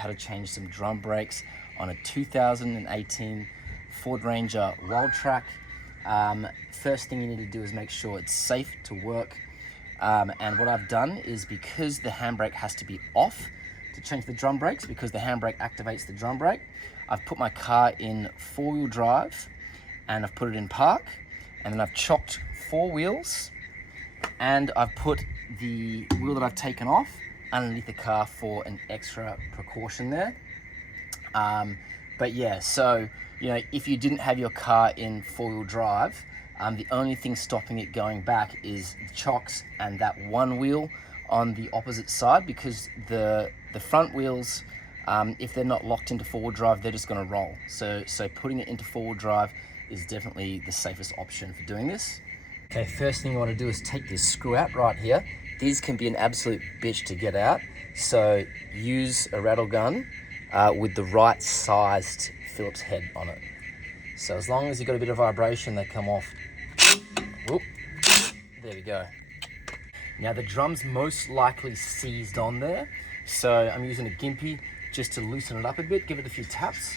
how to change some drum brakes on a 2018 Ford Ranger Wild Track. First thing you need to do is make sure it's safe to work. And what I've done is, because the handbrake has to be off to change the drum brakes, because the handbrake activates the drum brake, I've put my car in four-wheel drive and I've put it in park, and then I've chocked four wheels, and I've put the wheel that I've taken off underneath the car for an extra precaution there. But yeah, so, you know, if you didn't have your car in four-wheel drive, the only thing stopping it going back is the chocks and that one wheel on the opposite side, because the front wheels, if they're not locked into four-wheel drive, they're just going to roll. So putting it into four-wheel drive is definitely the safest option for doing this. Okay, first thing you want to do is take this screw out right here. These can be an absolute bitch to get out, so use a rattle gun with the right sized Phillips head on it. So as long as you've got a bit of vibration, they come off. Whoop. There we go. Now the drum's most likely seized on there, so I'm using a gimpy just to loosen it up a bit, give it a few taps.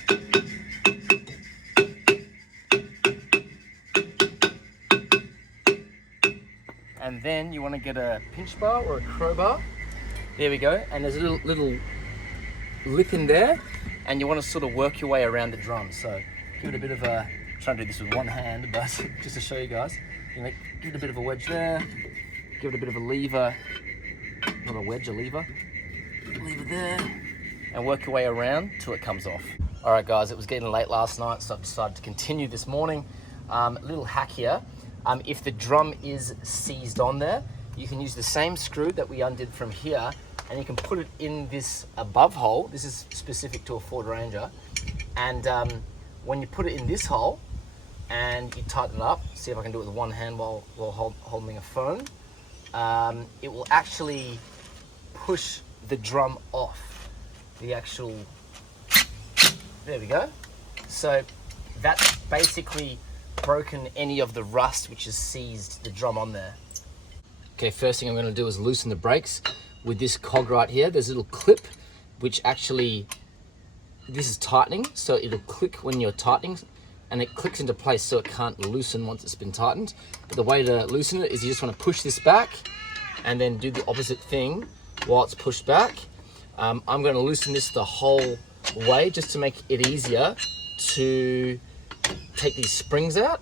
And then you want to get a pinch bar or a crowbar. There we go. And there's a little lip in there, and you want to sort of work your way around the drum. So give it a bit of a, I'm trying to do this with one hand, but just to show you guys, you know, give it a bit of a wedge there, give it a bit of a lever, not a wedge, a lever there, and work your way around till it comes off. All right, guys, it was getting late last night, so I've decided to continue this morning. A little hack here. If the drum is seized on there, you can use the same screw that we undid from here, and you can put it in this above hole. This is specific to a Ford Ranger. And when you put it in this hole and you tighten it up, see if I can do it with one hand while holding a phone, it will actually push the drum off the actual, there we go. So that's basically broken any of the rust which has seized the drum on there. Okay, first thing I'm going to do is loosen the brakes with this cog right here. There's a little clip which actually, this is tightening, so it'll click when you're tightening, and it clicks into place so it can't loosen once it's been tightened. But the way to loosen it is you just want to push this back and then do the opposite thing while it's pushed back. I'm going to loosen this the whole way just to make it easier to take these springs out.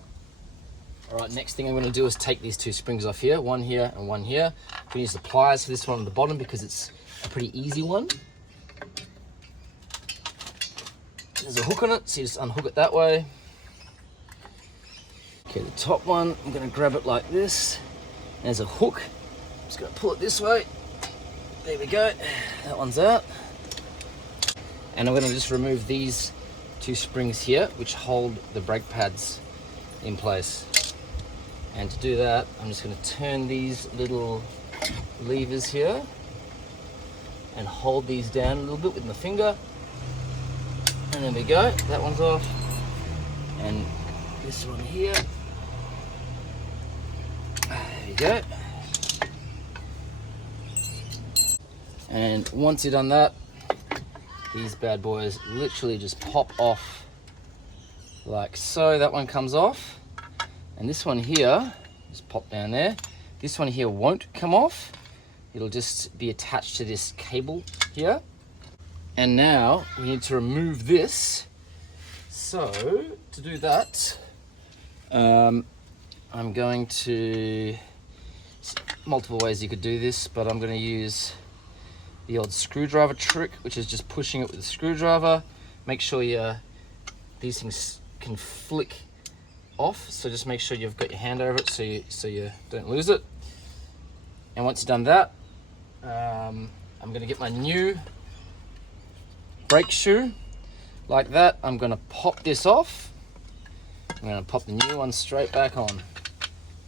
All right, next thing I'm going to do is take these two springs off here, one here and one here. I'm going to use the pliers for this one on the bottom because it's a pretty easy one. There's a hook on it, so you just unhook it that way. Okay, the top one, I'm going to grab it like this. There's a hook. I'm just going to pull it this way. There we go. That one's out. And I'm going to just remove these two springs here, which hold the brake pads in place. And to do that, I'm just going to turn these little levers here and hold these down a little bit with my finger. And there we go, that one's off. And this one here. There we go. And once you've done that, these bad boys literally just pop off like so. That one comes off. And this one here, just pop down there. This one here won't come off. It'll just be attached to this cable here. And now we need to remove this. So to do that, I'm going to, multiple ways you could do this, but I'm going to use the old screwdriver trick, which is just pushing it with a screwdriver. Make sure these things can flick off, so just make sure you've got your hand over it so you don't lose it. And once you've done that, I'm going to get my new brake shoe like that. I'm going to pop this off. I'm going to pop the new one straight back on.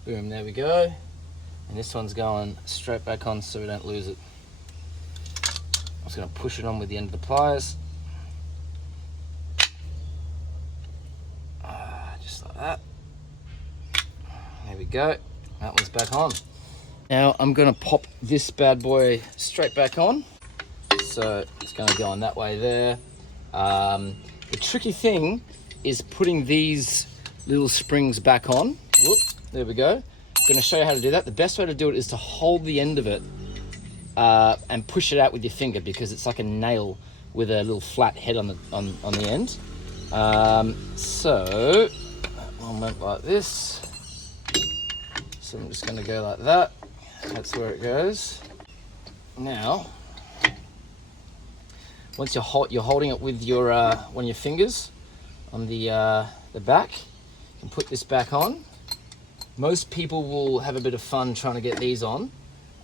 Boom, there we go. And this one's going straight back on so we don't lose it. I'm just going to push it on with the end of the pliers. Just like that. There we go. That one's back on. Now I'm going to pop this bad boy straight back on. so it's going to go on that way there. The tricky thing is putting these little springs back on. Whoop, there we go. I'm going to show you how to do that. The best way to do it is to hold the end of it and push it out with your finger, because it's like a nail with a little flat head on the end. So one went like this. So I'm just going to go like that. That's where it goes. Now, once you're holding it with your one of your fingers on the back, you can put this back on. Most people will have a bit of fun trying to get these on,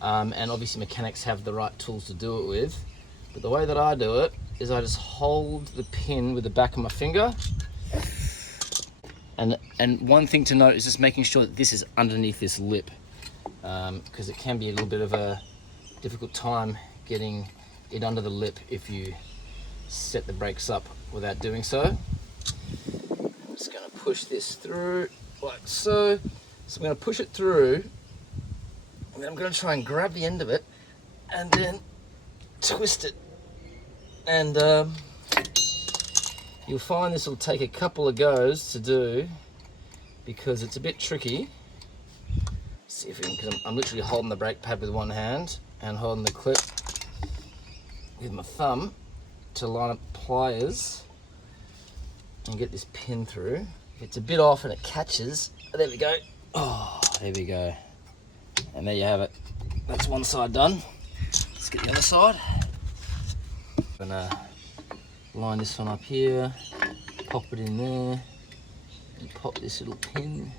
and obviously mechanics have the right tools to do it with. But the way that I do it is I just hold the pin with the back of my finger. And one thing to note is just making sure that this is underneath this lip, because it can be a little bit of a difficult time getting it under the lip if you set the brakes up without doing so. I'm just going to push this through like so. So I'm going to push it through, and then I'm going to try and grab the end of it and then twist it. And you'll find this will take a couple of goes to do, because it's a bit tricky. Let's see if we can, because I'm literally holding the brake pad with one hand and holding the clip with my thumb to line up pliers and get this pin through. If it's a bit off and it catches, there we go. Oh, there we go. And there you have it. That's one side done. Let's get the other side. I'm gonna line this one up here, pop it in there, and pop this little pin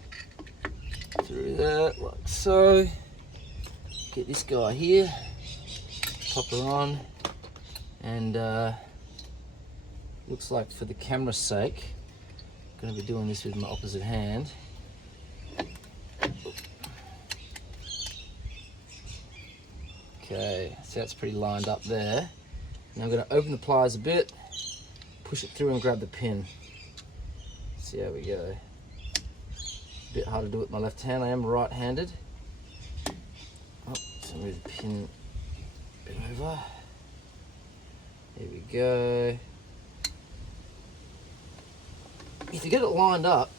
through there, like so. Get this guy here, pop her on, and looks like for the camera's sake, I'm gonna be doing this with my opposite hand. Okay, so that's pretty lined up there. Now I'm going to open the pliers a bit, push it through and grab the pin. See how we go. A bit hard to do with my left hand, I am right-handed. Oh, so move the pin a bit over. There we go. If you get it lined up,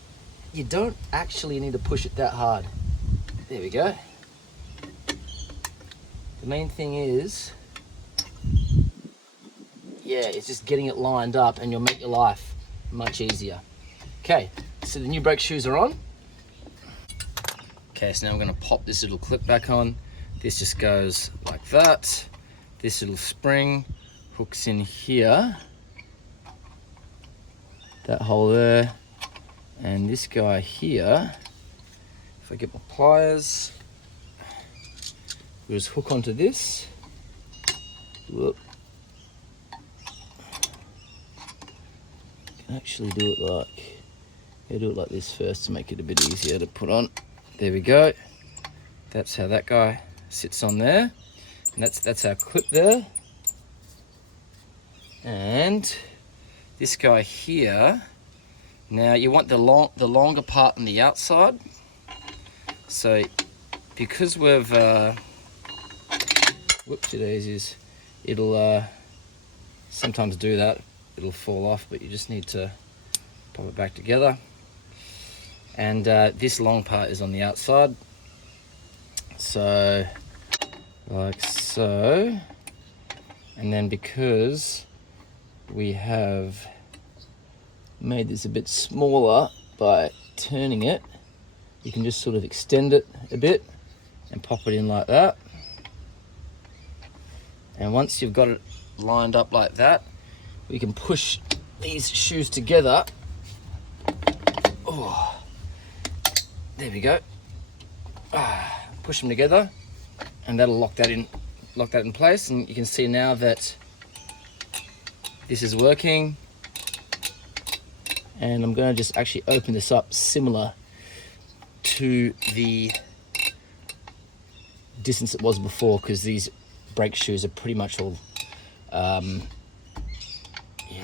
you don't actually need to push it that hard. There we go. The main thing is, yeah, it's just getting it lined up, and you'll make your life much easier. Okay, so the new brake shoes are on. Okay, so now I'm going to pop this little clip back on. This just goes like that. This little spring hooks in here. That hole there. And this guy here, if I get my pliers, we'll just hook onto this. Whoop. Can actually do it like this first to make it a bit easier to put on. There we go. That's how that guy sits on there, and that's our clip there. And this guy here. Now you want the longer part on the outside. So because we've whoopsie daisies, it'll sometimes do that. It'll fall off, but you just need to pop it back together. And this long part is on the outside. So like so. And then because we have made this a bit smaller by turning it, you can just sort of extend it a bit and pop it in like that. And once you've got it lined up like that, we can push these shoes together. Oh, there we go. Push them together, and that'll lock that in place. And you can see now that this is working. And I'm going to just actually open this up similar to the distance it was before, because these brake shoes are pretty much all, yeah,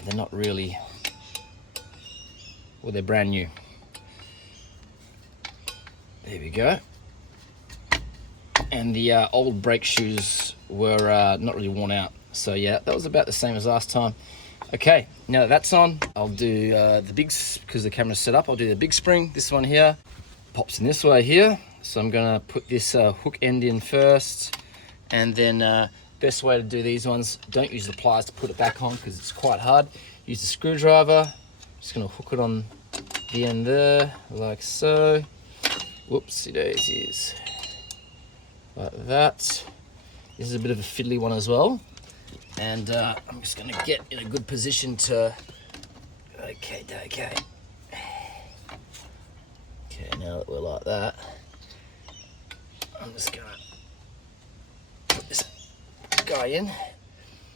they're not really, well, they're brand new. There we go. And the old brake shoes were not really worn out, So yeah, that was about the same as last time. Okay, now that that's on, I'll do the big, because the camera's set up, I'll do the big spring. This one here pops in this way here. So I'm gonna put this hook end in first, and then best way to do these ones, don't use the pliers to put it back on because it's quite hard. Use the screwdriver. Just gonna hook it on the end there, like so. Whoopsie daisies. Like that. This is a bit of a fiddly one as well. And I'm just gonna get in a good position to, okay. Okay, now that we're like that, I'm just gonna put this guy in.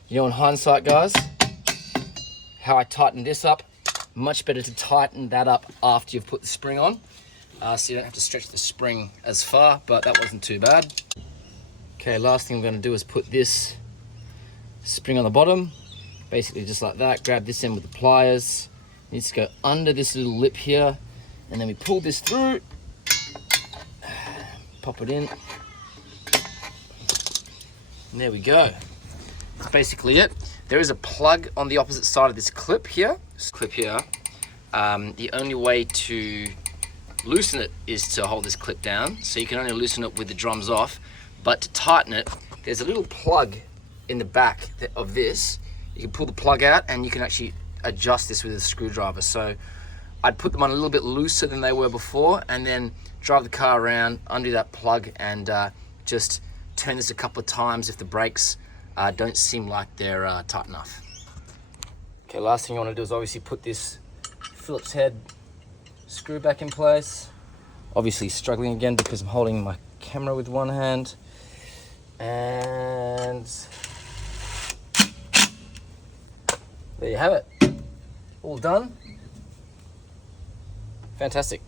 You know, in hindsight, guys, how I tightened this up, much better to tighten that up after you've put the spring on. So you don't have to stretch the spring as far, but that wasn't too bad. Okay, last thing I'm gonna do is put this spring on the bottom, basically just like that. Grab this end with the pliers. It needs to go under this little lip here, and then we pull this through, pop it in, and there we go. That's basically it. There is a plug on the opposite side of this clip here. The only way to loosen it is to hold this clip down, so you can only loosen it with the drums off. But to tighten it, there's a little plug in the back of this. You can pull the plug out and you can actually adjust this with a screwdriver. So I'd put them on a little bit looser than they were before, and then drive the car around, undo that plug, and just turn this a couple of times if the brakes don't seem like they're tight enough. Okay, last thing you want to do is obviously put this Phillips head screw back in place. Obviously struggling again because I'm holding my camera with one hand. And there you have it, all done. Fantastic.